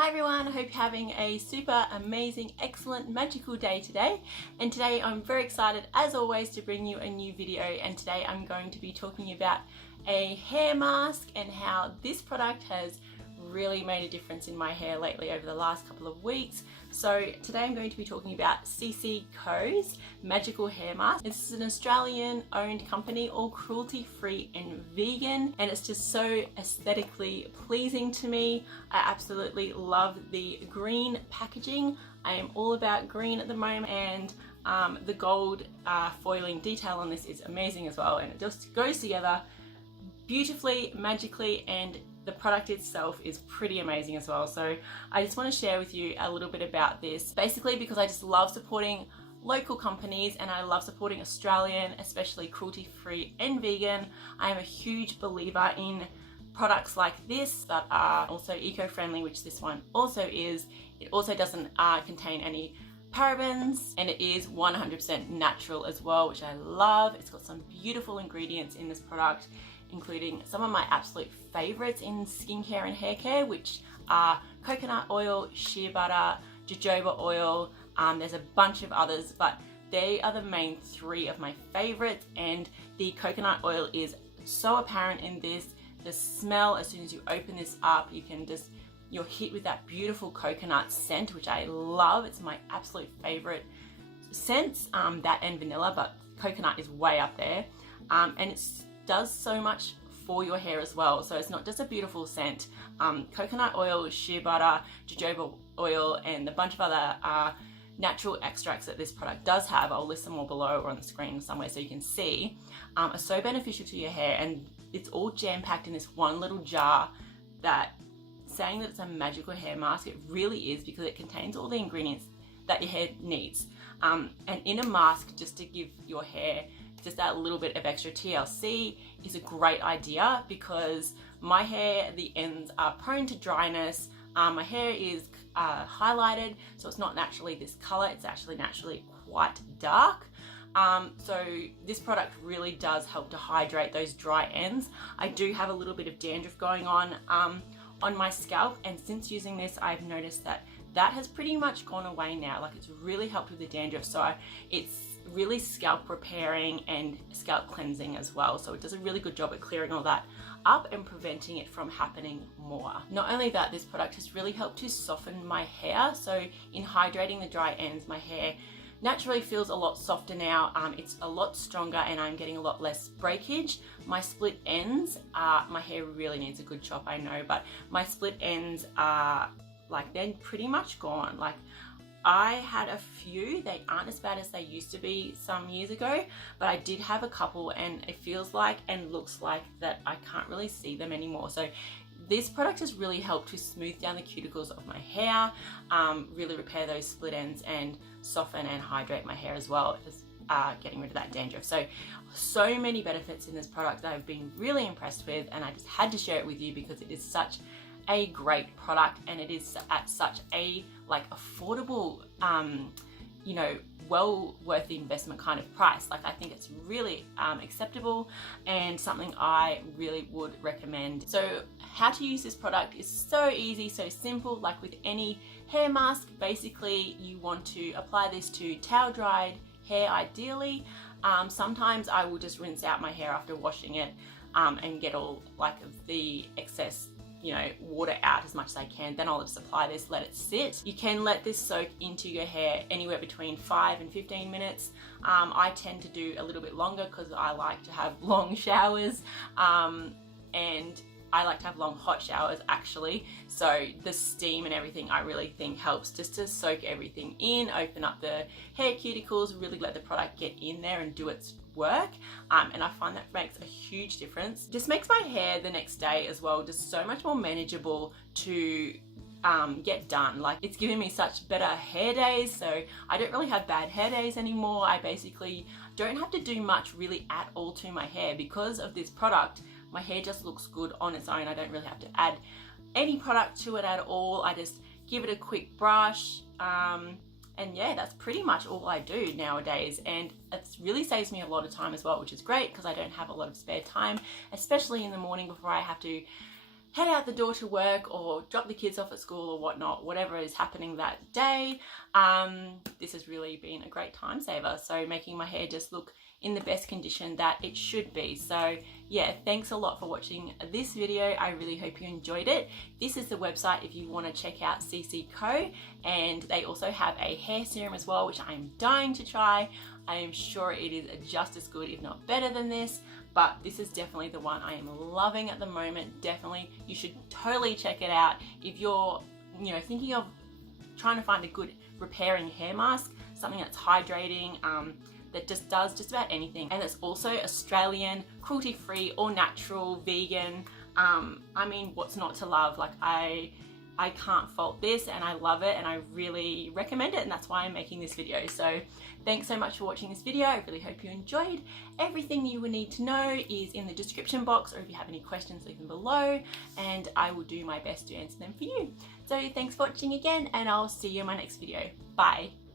Hi everyone, I hope you're having a super amazing, excellent, magical day today. And today I'm very excited as always to bring you a new video, and today I'm going to be talking about a hair mask and how this product has really made a difference in my hair lately over the last couple of weeks. So today I'm going to be talking about CECECO's magical hair mask. This is an Australian owned company, all cruelty free and vegan, and it's just so aesthetically pleasing to me. I absolutely love the green packaging. I am all about green at the moment, and the gold foiling detail on this is amazing as well, and it just goes together beautifully, magically, and the product itself is pretty amazing as well. So I just want to share with you a little bit about this, basically because I just love supporting local companies and I love supporting Australian, especially cruelty-free and vegan. I am a huge believer in products like this that are also eco-friendly, which this one also is. It also doesn't contain any parabens, and it is 100% natural as well, which I love. It's got some beautiful ingredients in this product, including some of my absolute favorites in skincare and hair care, which are coconut oil, shea butter, jojoba oil. There's a bunch of others, but they are the main three of my favorites, and the coconut oil is so apparent in this. The smell, as soon as you open this up, you're hit with that beautiful coconut scent, which I love. It's my absolute favorite scents, that and vanilla, but coconut is way up there. And it does so much for your hair as well. So it's not just a beautiful scent. Coconut oil, shea butter, jojoba oil, and a bunch of other natural extracts that this product does have, I'll list them all below or on the screen somewhere so you can see, are so beneficial to your hair, and it's all jam-packed in this one little jar. That saying that it's a magical hair mask, it really is, because it contains all the ingredients that your hair needs. And in a mask, just to give your hair just that little bit of extra TLC is a great idea, because my hair, the ends are prone to dryness. My hair is highlighted, so it's not naturally this color, it's actually naturally quite dark. So this product really does help to hydrate those dry ends. I do have a little bit of dandruff going on my scalp, and since using this I've noticed that has pretty much gone away now. Like, it's really helped with the dandruff, so it's really scalp repairing and scalp cleansing as well. So it does a really good job at clearing all that up and preventing it from happening more. Not only that, this product has really helped to soften my hair. So in hydrating the dry ends, my hair naturally feels a lot softer now. It's a lot stronger, and I'm getting a lot less breakage. My split ends, my hair really needs a good chop, I know, but my split ends are like, they're pretty much gone. Like, I had a few. They aren't as bad as they used to be some years ago, but I did have a couple, and it feels like and looks like that I can't really see them anymore. So this product has really helped to smooth down the cuticles of my hair, really repair those split ends, and soften and hydrate my hair as well as getting rid of that dandruff. So many benefits in this product that I've been really impressed with, and I just had to share it with you because it is such a great product, and it is at such a affordable, well worth the investment kind of price. Like, I think it's really acceptable and something I really would recommend. So how to use this product is so easy, so simple. Like with any hair mask, basically you want to apply this to towel dried hair ideally. Sometimes I will just rinse out my hair after washing it and get all of the excess water out as much as I can. Then I'll just apply this, let it sit. You can let this soak into your hair anywhere between 5 and 15 minutes. I tend to do a little bit longer because I like to have long showers, and I like to have long hot showers actually. So the steam and everything I really think helps just to soak everything in, open up the hair cuticles, really let the product get in there and do its work. And I find that makes a huge difference. Just makes my hair the next day as well just so much more manageable to get done. Like, it's giving me such better hair days, so I don't really have bad hair days anymore. I basically don't have to do much really at all to my hair because of this product. My hair just looks good on its own. I don't really have to add any product to it at all. I just give it a quick brush, and yeah, that's pretty much all I do nowadays, and it really saves me a lot of time as well, which is great because I don't have a lot of spare time, especially in the morning before I have to head out the door to work or drop the kids off at school or whatnot, whatever is happening that day, this has really been a great time saver. So making my hair just look in the best condition that it should be. So yeah, thanks a lot for watching this video. I really hope you enjoyed it. This is the website if you want to check out CECECO, and they also have a hair serum as well, which I'm dying to try. I am sure it is just as good, if not better than this, but this is definitely the one I am loving at the moment. Definitely, you should totally check it out. If you're, thinking of trying to find a good repairing hair mask, something that's hydrating, that just does just about anything, and it's also Australian, cruelty-free, all natural, vegan. I mean, what's not to love? Like, I can't fault this, and I love it, and I really recommend it, and that's why I'm making this video. So thanks so much for watching this video. I really hope you enjoyed. Everything you would need to know is in the description box, or if you have any questions, leave them below, and I will do my best to answer them for you. So thanks for watching again, and I'll see you in my next video. Bye.